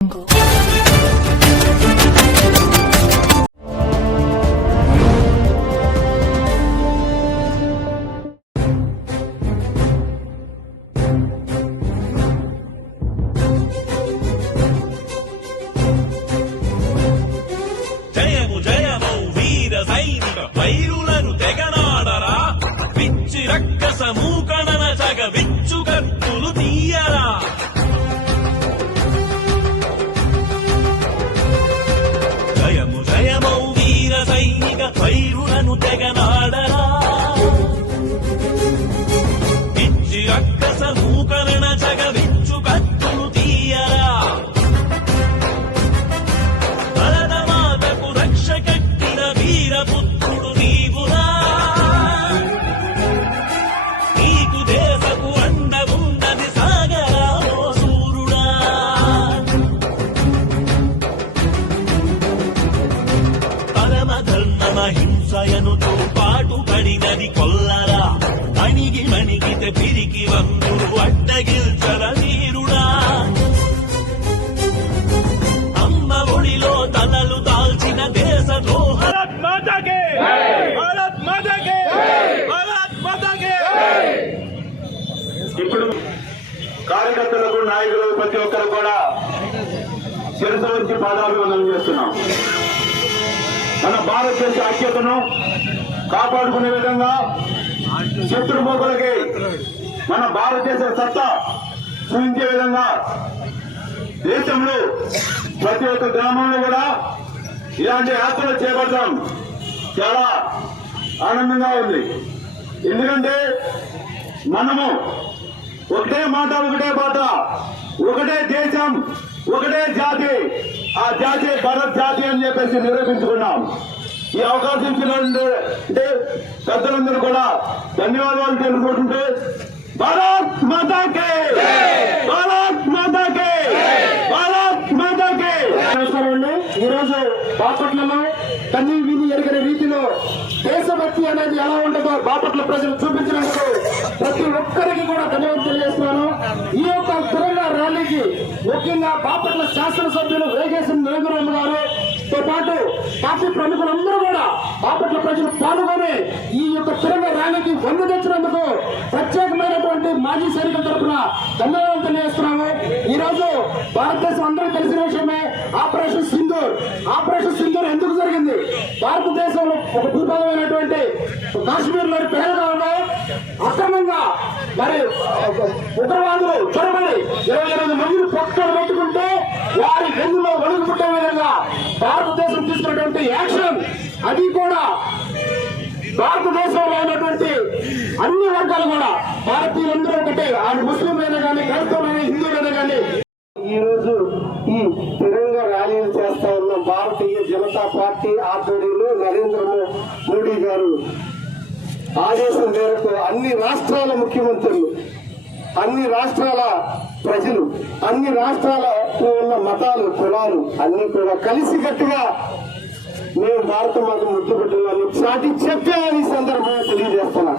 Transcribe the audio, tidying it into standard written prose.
జయము జయమౌ వీర సైనిక వైరులను తెగనాడరా, పిచ్చి రక్కస మూకణన జగ విచ్చు కత్తులు తీయరా. జయము జయమౌ వీర సైనిక వైరులను తెగనాడరా, పిచ్చి రక్కస మూకణన జగ విచ్చు కత్తులు తీయరా. వీరపుత్రుడు నీవురా, నీకు దేశపు అండ ఉండది సాగరా ఓ సూరుడా. పరమధర్మ హింసయనుతో పాటు పడినది కొల్లరా, అణిగి మణిగితే పిరికి వంతుడు అడ్డగిల్చర వీరుడా. అమ్మ ఒడిలో తలలు దాల్చిన దేశ ద్రోహ ఇప్పుడు కార్యకర్తలకు నాయకులు ప్రతి ఒక్కరు కూడా శిరస్సు నుంచి పాదాభివందనం చేస్తున్నాం. మన భారతదేశ ఐక్యతను కాపాడుకునే విధంగా శత్రుమోగులకి మన భారతదేశ సత్తా చూపించే విధంగా దేశంలో ప్రతి ఒక్క గ్రామంలో కూడా ఇలాంటి యాత్రలు చేపట్టడం చాలా ఆనందంగా ఉంది. ఎందుకంటే మనము ఒకటే మాట, ఒకటే బాట, ఒకటే దేశం, ఒకటే జాతి, ఆ జాతి భారత్ జాతి అని చెప్పేసి నిరూపించుకున్నాం. ఈ అవకాశం ఇచ్చినటువంటి పెద్దలందరూ కూడా ధన్యవాదాలు తెలుసుకుంటూ భారత్ మాతాకే, భారత్ మాతాకే, భారత్ మాతాకే. ఈరోజు బాపట్లలో కన్నీ విని ఎరిగిన రీతిలో దేశభక్తి అనేది ఎలా ఉండదో బాపట్ల ప్రజలు చూపించినందుకు ప్రతి ఒక్కరికి కూడా ధన్యవాదాలు తెలియజేస్తున్నాను. ఈ యొక్క తిరంగా ర్యాలీకి ముఖ్యంగా బాపట్ల శాసనసభ్యులు వేగేశ్వర నిరంజన్ గారుతో పాటు పార్టీ ప్రముఖులందరూ కూడా బాపట్ల ప్రజలు పాల్గొని ఈ యొక్క తిరంగా ర్యాలీకి వంద తెచ్చినందుకు ప్రత్యేకమైనటువంటి మాజీ సైనికుల తరఫున ధన్యవాదాలు తెలియజేస్తున్నాము. ఈ రోజు భారతదేశం అందరూ తెలిసిన విషయమే ఆపరేషన్ సింధూర్. ఆపరేషన్ సింధూర్ ఎందుకు జరిగింది? భారతదేశంలో ఒక భూభాగమైనటువంటి కాశ్మీర్ లోని పేదవాళ్ళు అక్రమంగా మరి ఉగ్రవాదులు చొరబడి 28 మందిని పక్కన పెట్టుకుంటే వారి వెన్నులో వణుకు పుట్టే విధంగా భారతదేశం తీసుకున్నటువంటి యాక్షన్, అది కూడా భారతదేశంలో ఉన్నటువంటి అన్ని వర్గాలు కూడా భారతీయులందరూ ఒకటే, ఆయన ముస్లింలైనా కానీ, క్రైస్తవులైనా, హిందువులైనా కానీ ఈ రోజు ఈ తిరంగా ర్యాలీలు చేస్తా ఉన్న భారతీయ జనతా పార్టీ ఆధ్వర్యంలో నరేంద్ర మోడీ గారు ఆదేశం మేరకు అన్ని రాష్ట్రాల ముఖ్యమంత్రులు, అన్ని రాష్ట్రాల ప్రజలు, అన్ని రాష్ట్రాలలో ఉన్న మతాలు, కులాలు అన్ని కూడా కలిసికట్టుగా మేము భారత మాత ముద్దు పెట్టాలని చాటి చెప్పామని సందర్భంగా తెలియజేస్తున్నా.